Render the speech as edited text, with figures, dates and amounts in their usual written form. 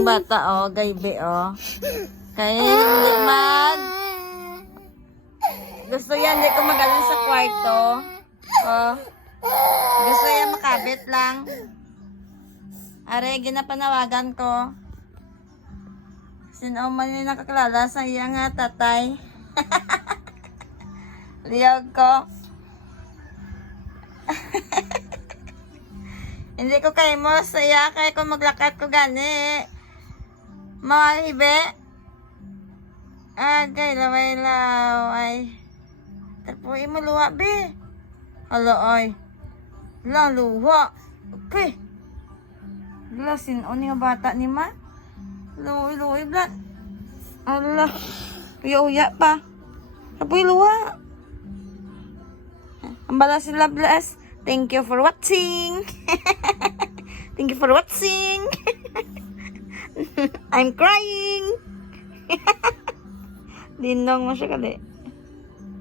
yung bata, gaybe, Kaya hindi gusto yan, hindi ko magaling sa kwarto. Gusto yan makabit lang. Are, ginapanawagan ko. Sino man yung nakakilala sa iya nga, tatay. Liyog ko. Hindi ko kayo mo saya kaya kung maglakat ko gani. Mga hibe. Agay, laway-laway. Tapuin mo luwa, be. Hala, ay. Hala, luwa. Okay. Hala, sino ni bata ni ma? Luwi-luwi, blat. Hala. Uya-uya pa. Tapuin luwa. Ang bala sila, bless. Thank you for watching. Thank you for watching. I'm crying. Dinong mo siya kali.